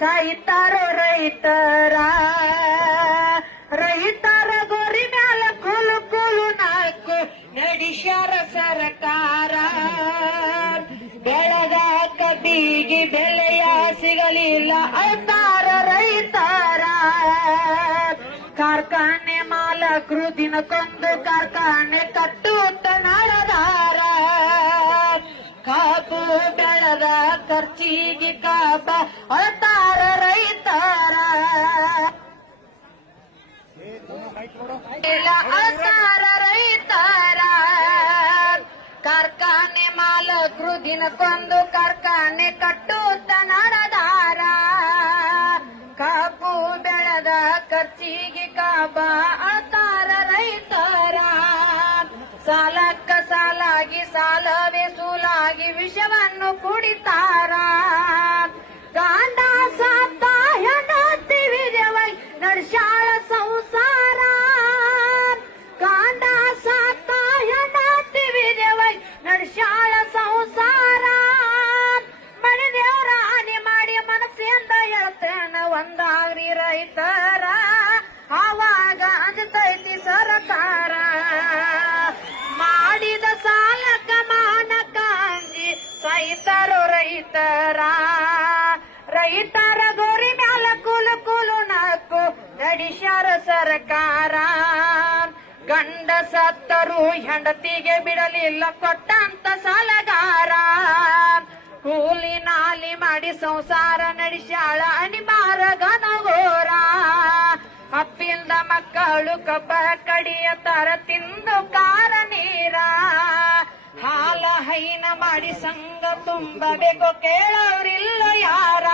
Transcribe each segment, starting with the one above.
ಸಾಯ್ತಾರೋ ರೈತರ ರೈತರ ಗೋರಿ ಮ್ಯಾಲ ಕುಲು ಕುಲು ನಾಲ್ಕು ನಡಿಸ್ಯಾರ ಸರಕಾರ. ಬೆಳೆದ ಕಬ್ಬಿಗೆ ಬೆಲೆಯ ಸಿಗಲಿಲ್ಲ ಅಳ್ತಾರ ರೈತರ. ಕಾರ್ಖಾನೆ ಮಾಲಕರು ದಿನಕ್ಕೊಂದು ಕಾರ್ಖಾನೆ ಕಟ್ಟುತ್ತ ನಾಳದಾರ ಖರ್ಚಿಗೆ ಕಾಬ ಅಳ್ತಾರ ರೈತರ ಇಲ್ಲ ಅಳ್ತಾರ ರೈತರ ಕಾರ್ಖಾನೆ ಮಾಲಕರು ದಿನಕ್ಕೊಂದು ಕಾರ್ಖಾನೆ ಕಟ್ಟುತ್ತ ನಡದಾರ ಕಾಪು ಬೆಳೆದ ಖರ್ಚಿಗೆ ಕಾಬ ಅಳ್ತಾರ ರೈತರ ಸಾಲಕ್ಕ ಸಾಲಾಗಿ ಸಾಲವೇ ಸೂಲಾಗಿ ವಿಷವನ್ನು ಕುಡಿತಾರ? ರೈತರ ರೈತರ ಗೋರಿ ಮ್ಯಾಲ ಕುಲು ಕುಲು ನಾಲ್ಕು ನಡಿಸ್ಯಾರ ಸರ್ಕಾರ. ಗಂಡ ಸತ್ತರು ಹೆಂಡತಿಗೆ ಬಿಡಲಿಲ್ಲ ಕೊಟ್ಟಂತ ಸಾಲಗಾರ. ಕೂಲಿ ನಾಲಿ ಮಾಡಿ ಸಂಸಾರ ನಡೆಸ್ಯಾಳ ಅನಿಮಾರ ಗನಗೋರ ಅಪ್ಪಿಲ್ದ ಮಕ್ಕಳು ಕಬ್ಬ ಕಡಿಯ ತರ ತಿಂದು ಕಾರ ನೀರ ಹಾಲ ಹೈನ ಮಾಡಿ ಸಂಘ ತುಂಬಬೇಕು ಕೇಳೋರಿಲ್ಲ ಯಾರ?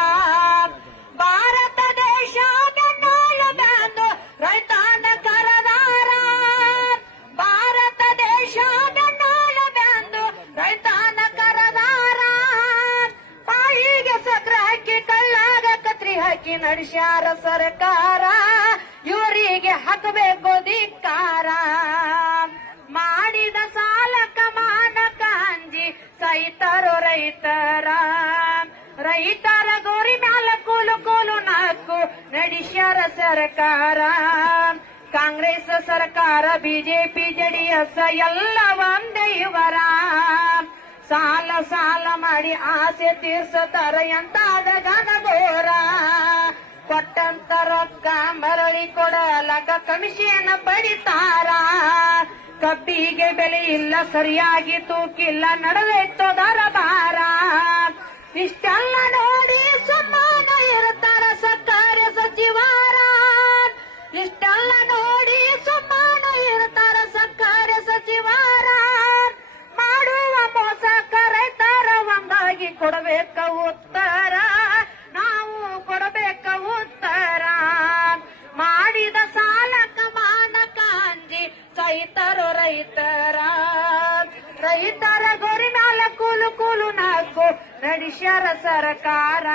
ಭಾರತ ದೇಶ ಬಂದು ರೈತಾನ ಕರದಾರ. ಭಾರತ ದೇಶ ಬಂದು ರೈತಾನ ಕರದಾರ. ಬಾಯಿಗೆ ಸಕ್ರ ಹಾಕಿ, ಕಳ್ಳಾಗ ಕತ್ರಿ ಹಾಕಿ, ನಡೆಸ್ಯಾರ ಸರ್ಕಾರ. ಸೈತರು ರೈತರ ರೈತರ ಗೋರಿ ಮ್ಯಾಲ ಕೂಲು ಕೂಲು ನಾಲ್ಕು ನಡೆಸ್ಯಾರ ಸರ್ಕಾರ. ಕಾಂಗ್ರೆಸ್ ಸರ್ಕಾರ, ಬಿಜೆಪಿ, ಜೆಡಿಎಸ್ ಎಲ್ಲ ಒಂದೇ ಇವರ. ಸಾಲ ಸಾಲ ಮಾಡಿ ಆಸೆ ತೀರ್ಸತಾರ ಎಂತಾದ ಗನಗೋರ ಕೊಟ್ಟಂತ ರೊಕ್ಕ ಮರಳಿ ಕೊಡಲಕ ಕಮಿಷನ್ ಪಡಿತಾರ. ಕಬ್ಬಿಗೆ ಬೆಲೆ ಇಲ್ಲ ಸರಿಯಾಗಿ ತೂಕಿಲ್ಲ ನಡೆದೈತೋ ದರಬಾರ ಇಷ್ಟೆಲ್ಲ ನೋಡಿ ಸುಮ್ಮನ ಇರ್ತಾರ ಸರ್ಕಾರ ಸಚಿವರ. ಇಷ್ಟೆಲ್ಲ ನೋಡಿ ಸುಮ್ಮನ ಇರ್ತಾರ ಸರ್ಕಾರ ಸಚಿವರ. ಮಾಡುವ ಮೋಸ ಕರೆತಾರ, ಒಂದಾಗಿ ಕೊಡಬೇಕ ಉತ್ತರ. ನಾವು ಕೊಡಬೇಕ ಉತ್ತರ. ಮಾಡಿದ ಸಾಲಕ ಮಾನಕ ಅಂಜಿ ಸೈತರು ರೈತರ ರೈತರ ಗೊರಿನಾಲ ಕೂಲು ಕೂಲು ನಾಲ್ಕು ನಡೆಸ್ಯಾರ ಸರ್ಕಾರ.